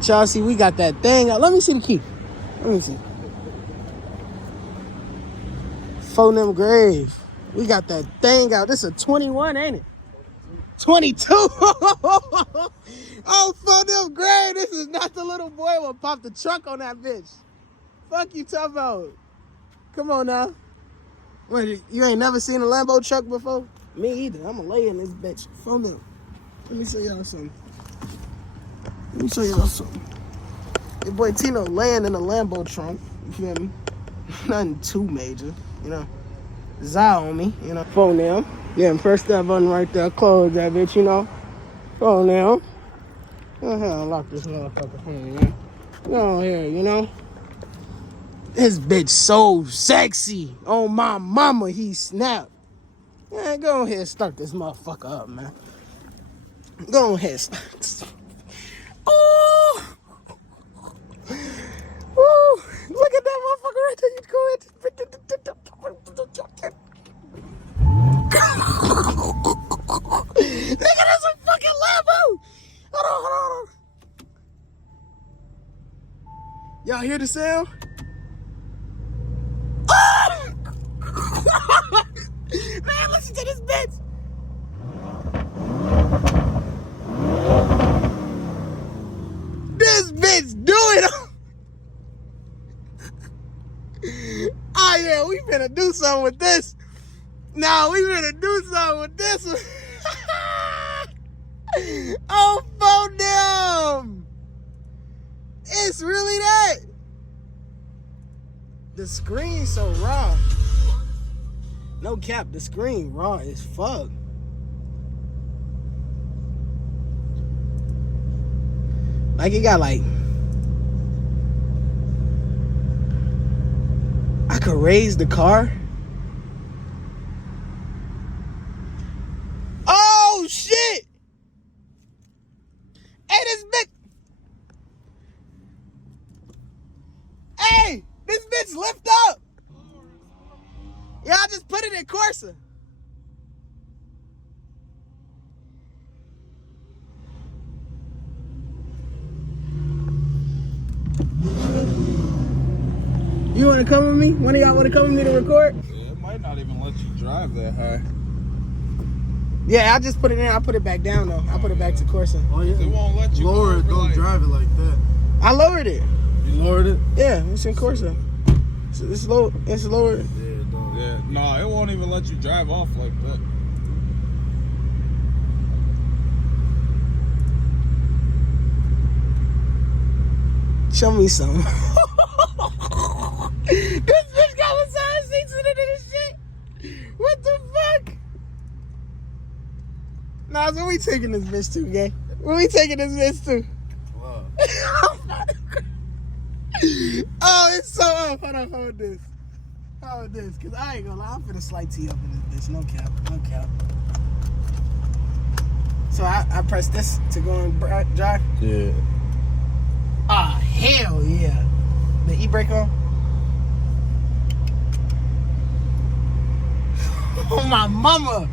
But y'all see, we got that thing out. Let me see the key. Let me see. Phone them grave. We got that thing out. This is a 21, ain't it? 22. Oh, phone them grave. This is not the little boy who popped the trunk on that bitch. Fuck you talking about. Come on now. Wait, you ain't never seen a Lambo truck before? Me either. I'm gonna lay in this bitch. Phone them. Let me show y'all something. Your boy Tino laying in a Lambo trunk. You feel me? Nothing too major, you know. Zah on me, you know. Phone them. Yeah, and press that button right there. Close that bitch, you know. Phone them. Go ahead and lock this motherfucker phone, man. Go on here, you know. This bitch so sexy. Oh, my mama, he snapped. Man, go ahead and start this motherfucker up, man. Go ahead and start. Oh! Ooh, look at that motherfucker right there. You go ahead. Nigga, that's a fucking Lambo. Hold on. Y'all hear the sound? Oh! Man, listen to this bitch. This bitch do it. Oh yeah, we finna do something with this. Nah, we finna do something with this one. Oh, phone them. It's really that. The screen so raw. No cap, the screen raw as fuck. Like it got like, I could raise the car. Oh shit! Hey, this bitch. Hey, this bitch lift up. Yeah, I just put it in Corsa. You want to come with me? One of y'all want to come with me to record? Yeah, it might not even let you drive that high. Yeah, I just put it in. I put it back down though. I put it back to Corsa. Oh yeah. It won't let you lower it. Don't drive it like that. I lowered it. You lowered it? Yeah, it's in Corsa. It's low. It's lowered. Yeah, don't. Yeah, no, it won't even let you drive off like that. Show me some. This bitch got massage seats in it and this shit. What the fuck? Nah, so we taking this bitch to, gang? Where we taking this bitch to? Wow. Oh, it's so up. Hold on, hold this. Hold this, because I ain't gonna lie. I'm finna slight tee up in this bitch. No cap. So I press this to go and drive? Yeah. Ah, hell yeah. The e-brake on? Oh, my mama.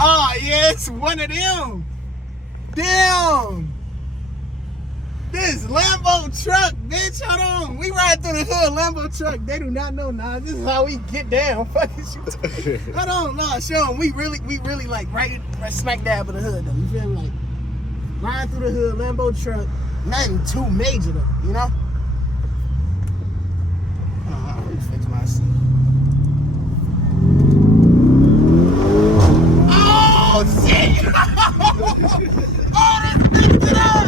Oh, yeah, it's one of them. Damn. This Lambo truck, bitch. Hold on. We ride through the hood, Lambo truck. They do not know, nah. This is how we get down. Fuck is you. Hold on, nah, show them. We really like right smack dab in the hood, though. You feel me? Like, riding through the hood, Lambo truck. Nothing too major, though, you know? Let me fix my seat. Oh, shit! Oh, that's fixed it up!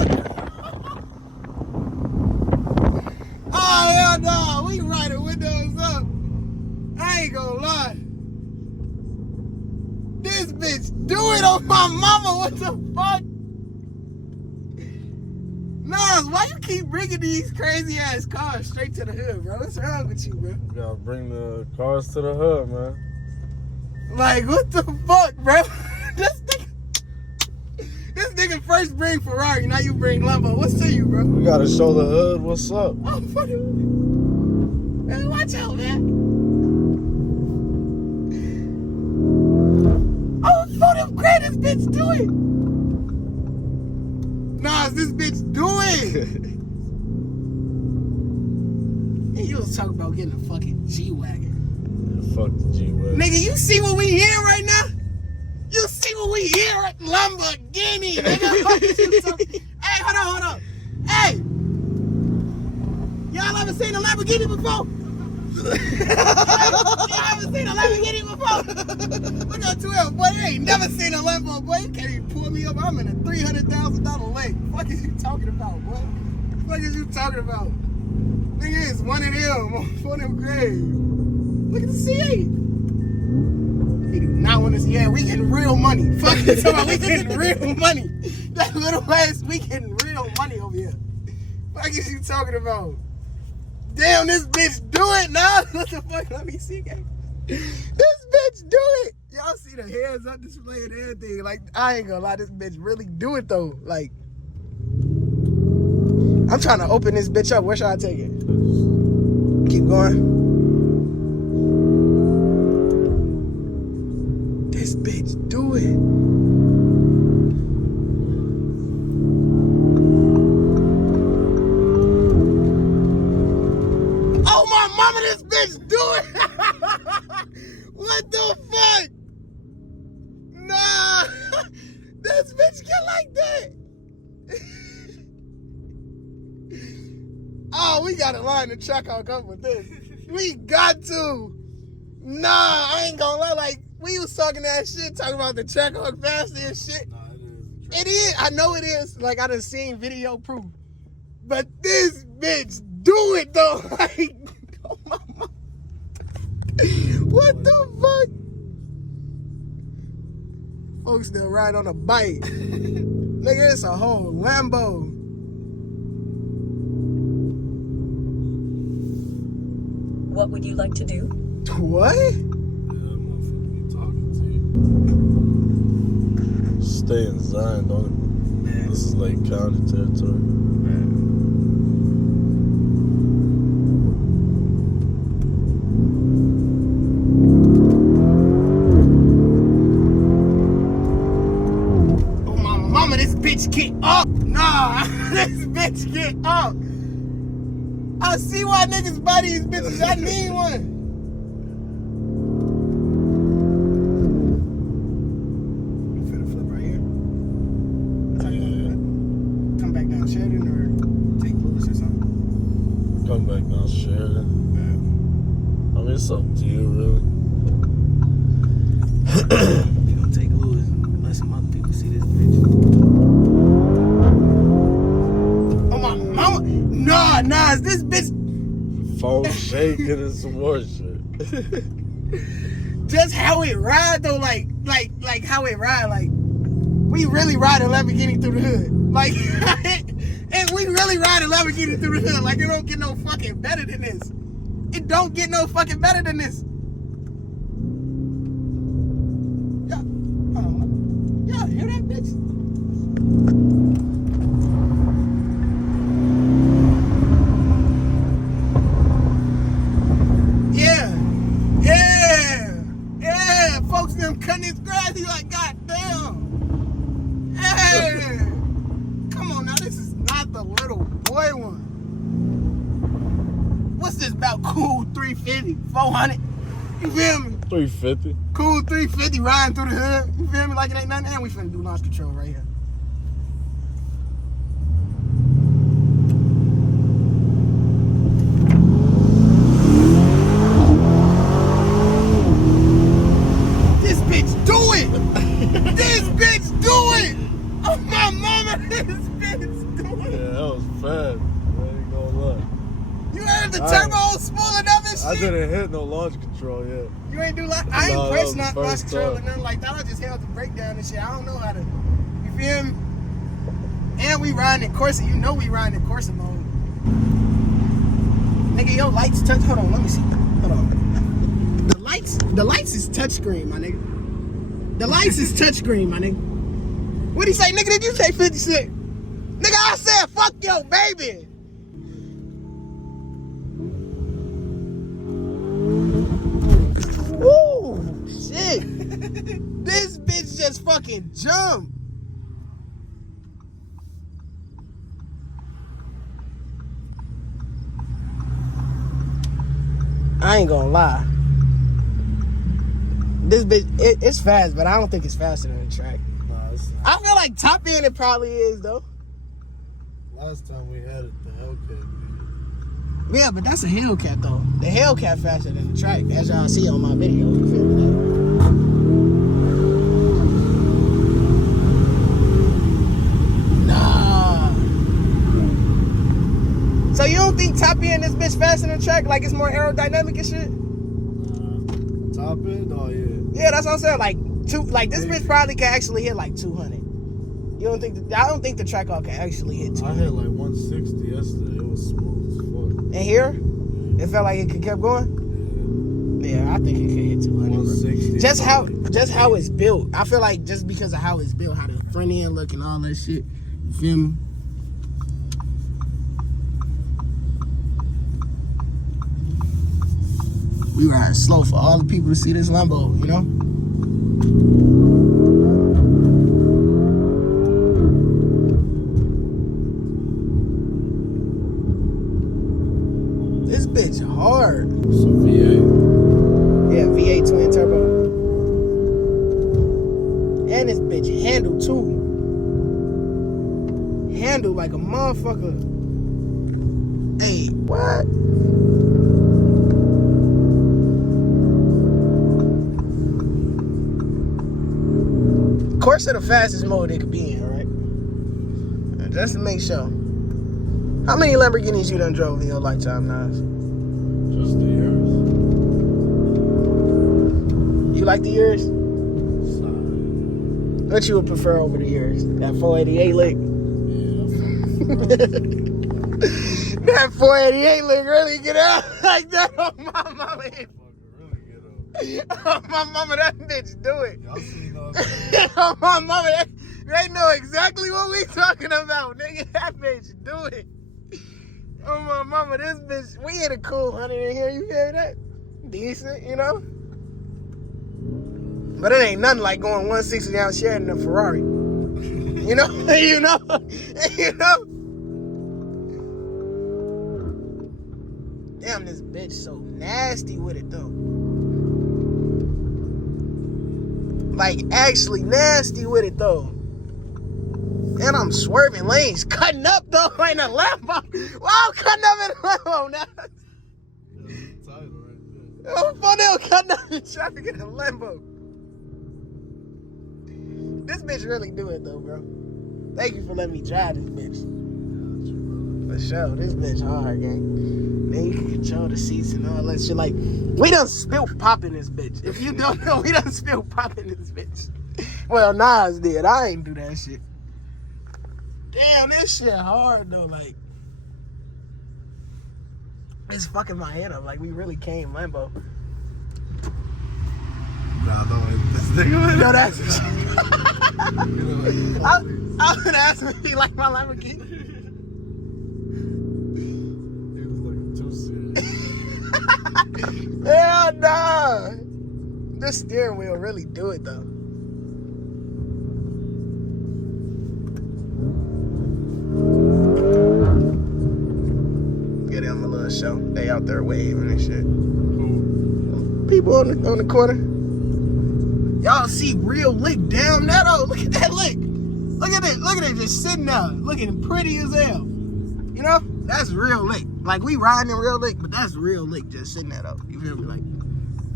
Oh, hell no! We ride the windows up. I ain't gonna lie. This bitch do it on my mama. What the fuck? Nas, why you keep bringing these crazy ass cars straight to the hood, bro? What's wrong with you, bro? You gotta bring the cars to the hood, man. Like, what the fuck, bro? This nigga first bring Ferrari, now you bring Lambo. What's to you, bro? We gotta show the hood what's up. Oh, fucking. Man, watch out, man. Oh, fuck them great, this bitch do it. Nas, this bitch do it. was talking about getting a fucking G-Wagon. Fuck the G-Wagon. Nigga, you see what we hear right now? You see what we hear at Lamborghini, nigga? Hey, hold on. Hey! Y'all ever seen a Lamborghini before? Y'all ever seen a Lamborghini before? What up, 12? Boy, you ain't never seen a Lambo, boy. You can't even pull me up. I'm in a $300,000 lake. What is you talking about, boy? What is you talking about? Nigga, it's one of them on one of them graves. Look at the C8. He do not want to see. Yeah, we getting real money. Fuck you talking about we getting real money. That little ass, we getting real money over here. Fuck is you talking about? Damn, this bitch do it now. What the fuck? Let me see, gang. This bitch do it. Y'all see the hands up display and everything. Like, I ain't gonna lie, this bitch really do it though. Like, I'm trying to open this bitch up. Where should I take it? Keep going. This bitch do it. Oh my mama, this bitch do it. What the fuck? Nah, this bitch get like that. Oh, we gotta line the track out up with this. We got to. Nah, I ain't gonna lie, like, we was talking that shit, talking about the track on faster and shit. Nah, It is. I know it is. Like, I done seen video proof. But this bitch do it, though. Like, oh my mama. What the fuck? Folks still ride on a bike. Nigga, it's a whole Lambo. What would you like to do? What? Yeah, that motherfucker be talking to you. Stay in Zion, don't it? Man. This is like county territory. Oh my mama, this bitch get up. Nah, this bitch get up. I see why niggas buy these bitches. I need one. You finna flip right here? Come back down Sheridan or take Lewis or something? Come back now, Sheridan. I mean, it's up to you, really. We gonna take Lewis unless some other people see this bitch. Oh my mama! Nah, is this bitch Phone shaking and some more shit. just how it ride though? Like how it ride? Like, we really ride a Lamborghini through the hood. Like, and we really ride a Lamborghini through the hood. Like, it don't get no fucking better than this. It don't get no fucking better than this. Yeah, hold on. Y'all hear that bitch? Yeah. Folks them cutting his grass. He like, God damn. Hey. Come on now, this is not the little boy one. What's this about? Cool 350, 400. You feel me? 350. Cool 350 riding through the hood. You feel me? Like it ain't nothing. And we finna do launch control right here. This bitch do it! This bitch do it! Oh my mama, this bitch do it! Yeah, that was fast. I ain't gonna lie. You heard the turbo spooling up and shit? I didn't hit no launch control yet. You ain't do like I ain't Nah, that press was the not launch first control or time. nothing like that. I just held the brake down and shit. I don't know how to. You feel me? And we riding in Corsa. You know we riding in Corsa mode. Nigga, your lights touch. Hold on, let me see. Hold on. The lights is touchscreen, my nigga. The lights is touchscreen, my nigga. What'd he say, nigga? Did you say 56? Nigga, I said fuck your baby. Ooh, shit. This bitch just fucking jumped. I ain't gonna lie. This bitch, it's fast, but I don't think it's faster than the track. Nah, it's not. I feel like top end it probably is though. Last time we had it, the Hellcat. Yeah, but that's a Hellcat though. The Hellcat faster than the track, as y'all see on my video. You feel me? Nah. So you don't think top end this bitch faster than the track? Like it's more aerodynamic and shit? Top end? Oh, yeah. Yeah, that's what I'm saying. Like this bitch probably can actually hit like 200. You don't think? I don't think the track car can actually hit 200. I hit like 160 yesterday. It was smooth as fuck. And here, it felt like it could keep going. Yeah, I think it could hit 200. 160. Just how it's built. I feel like just because of how it's built, how the front end look and all that shit. You feel me? We riding slow for all the people to see this Lambo, you know? This bitch hard. It's a V8. Yeah, V8 twin turbo. And this bitch handle too. Handle like a motherfucker. Hey, what? Of course, the fastest mode it could be in, right? Just to make sure. How many Lamborghinis you done drove in your lifetime, Nas? Just the Urus. You like the Urus? Side. What you would prefer over the Urus? That 488 lick? Yeah, That 488 lick really get out like that on my mama. really get up. On my mama, that bitch do it. Y'all seen those? On my mama, they know exactly what we talking about, nigga. That bitch do it. Oh my mama, this bitch, we hit a cool 100 in here, you feel that? Decent, you know? But it ain't nothing like going 160 down sharing in a Ferrari. You know? You know? You know? Damn, this bitch so nasty with it though. Like actually nasty with it though. And I'm swerving lanes, cutting up though in a Lambo. Wow, I'm cutting up in a Lambo now. I'm funny, I'm cutting up in traffic in a Lambo. This bitch really do it though, bro. Thank you for letting me drive this bitch. For sure, this bitch hard, gang. Man, you can control the seats and all that shit. Like, we done spill pop in this bitch. If you don't know, we done spill pop in this bitch. Well, Nas did. I ain't do that shit. Damn, this shit hard though. Like, it's fucking my head up. Like, we really came Lambo. Nah, don't like this nigga. No, that's. I was gonna ask him if he like my Lamborghini. He was looking too serious. Hell nah. This steering wheel really do it though. Get them a little show. They out there waving and shit. People on the corner. Y'all see real lick down that oh, look at that lick. Look at it just sitting there looking pretty as hell. You know? That's real lick. Like we riding in real lick, but that's real lick just sitting there though. You feel me? Like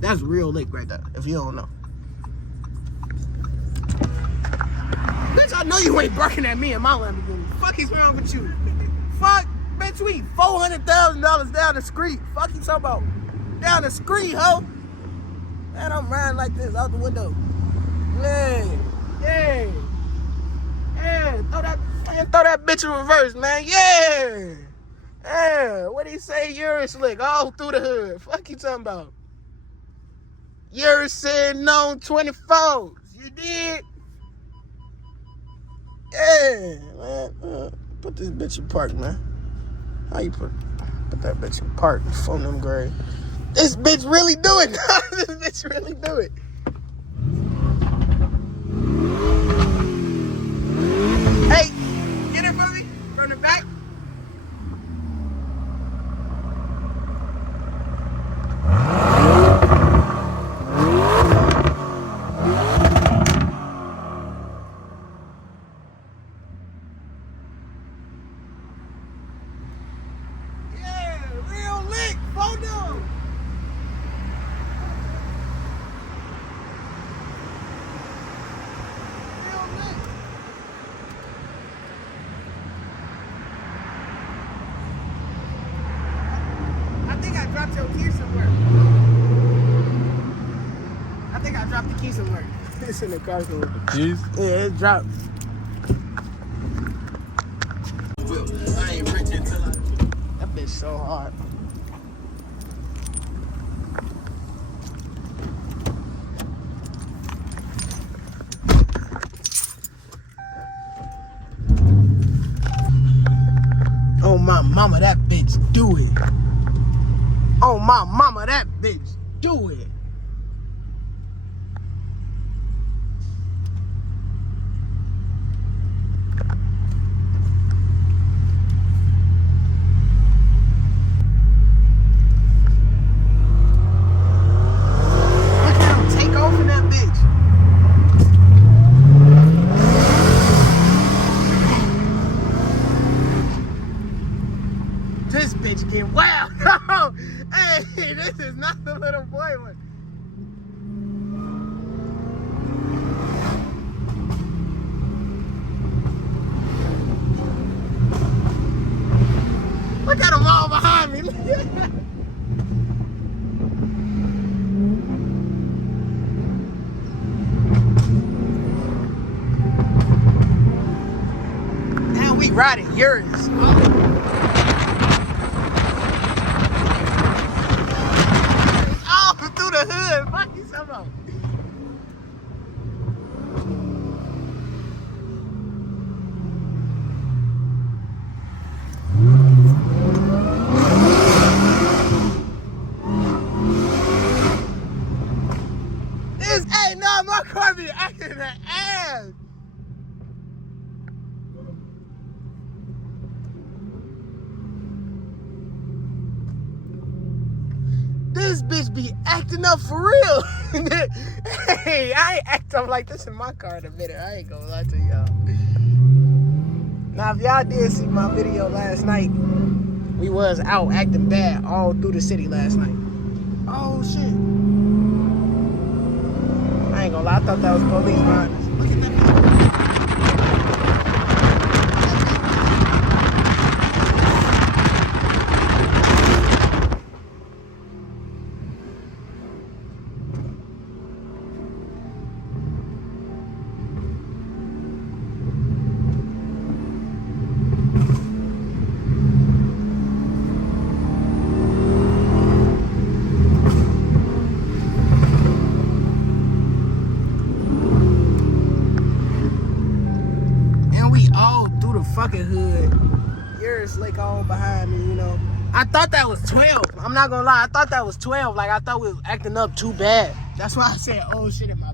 that's real lick right there, if you don't know. Bitch, I know you ain't barking at me in my Lamborghini. Fuck is wrong with you? Fuck, bitch, we $400,000 down the street. Fuck you talking about? Down the street, ho. Man, I'm riding like this out the window. Yeah, yeah. Yeah, throw that bitch in reverse, man. Yeah. Yeah, what he say? Urus slick all through the hood. Fuck you talking about? Urus sitting on 24s. You did? Yeah, man. Put this bitch in park, man. How you put that bitch in park? Phone them grade. This bitch really do it. This bitch really do it. Hey, get it for me from the back. dropped your key somewhere. I think I dropped the key somewhere. It's in the car somewhere. Keys? Yeah, it dropped. I ain't rich until I... That bitch so hard. Oh my mama, that bitch do it. Oh my mama, that bitch do it. Look at him take off in that bitch. This bitch get wild. Hey, this is not the little boy one. Look at them all behind me. Now we riding Urus. Oh, through the hood. Fuck you, somehow. Hey, no, my car be acting the ass. This bitch be acting up for real. Hey, I ain't act up like this in my car in a minute. I ain't gonna lie to y'all. Now, if y'all did see my video last night, we was out acting bad all through the city last night. Oh, shit. I ain't gonna lie, I thought that was police behind us. Look at that. Fucking hood. Urus Lake all behind me, you know. I thought that was 12. I'm not gonna lie, I thought that was 12. Like, I thought we was acting up too bad. That's why I said, oh shit, in my